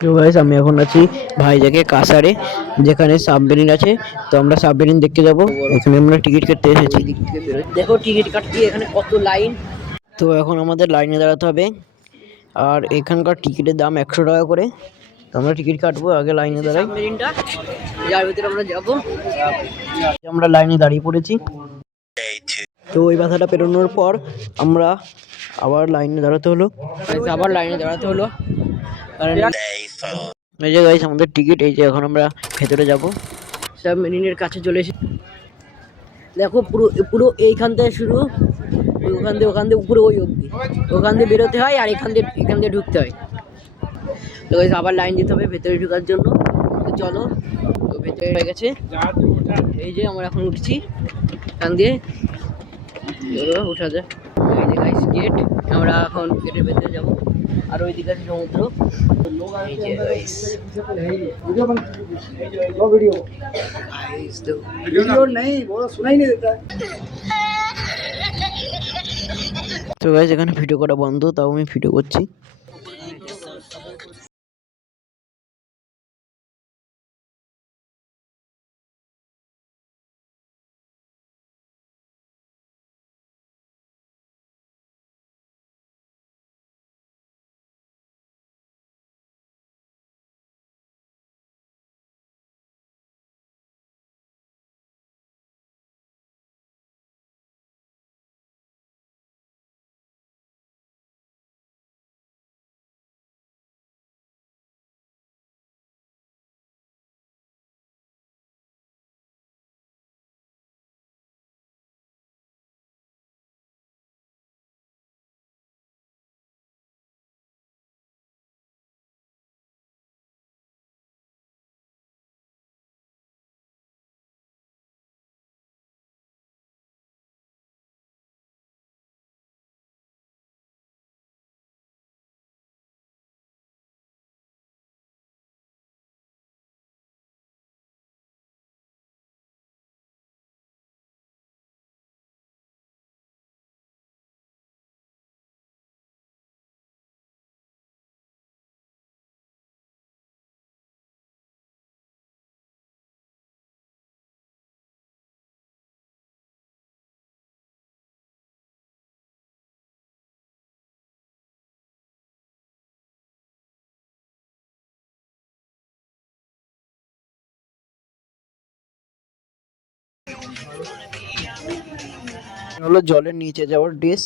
তো গাইস আমি এখন আছি ভাইজাকে কাসারে, যেখানে সাবমেরিন আছে। তো আমরা সাবমেরিন দেখতে যাব। এখানে আমরা টিকিট কাটতে এসেছি। দেখো টিকিট কাটতে এখানে কত লাইন। তো এখন আমাদের লাইনে দাঁড়াতে হবে। আর এখানকার টিকিটের দাম 100 টাকা করে। তো আমরা টিকিট কাটবো, আগে লাইনে দাঁড়াই। সাবমেরিনটা যার ভিতরে আমরা যাবো। আমরা লাইনে দাঁড়িয়ে পড়েছি। তো ওই বাধাটা পেরোনোর পর আমরা আবার লাইনে দাঁড়াতে হলো। কারণ এই যে গাইস আমাদের টিকিট, এই যে এখন আমরা ভেতরে যাব। সাবমেরিনের কাছে চলে এসেছি। দেখো পুরো পুরো এইখান থেকে শুরু, ওখান দিয়ে উপরে ওই অবধি। ওখান দিয়ে বেরোতে হয় আর এখান দিয়ে ঢুকতে হয়। তো গাইস আবার লাইন দিতে হবে ভেতরে ঢোকার জন্য। তো চলো, তো ভেতরে হয়ে গেছে। এই যে আমরা এখন উঠছি এখান দিয়ে। চলো উঠা যায়। এই যে গাইস গেট, আমরা এখন গেটের ভেতরে যাব। আর ওই দিকে আছে সমুদ্র। এই যে গাইস তো গাইস এখানে ভিডিও করা বন্ধ, তাও আমি ভিডিও করছি। হলো জলের নিচে যাওয়ার ড্রেস।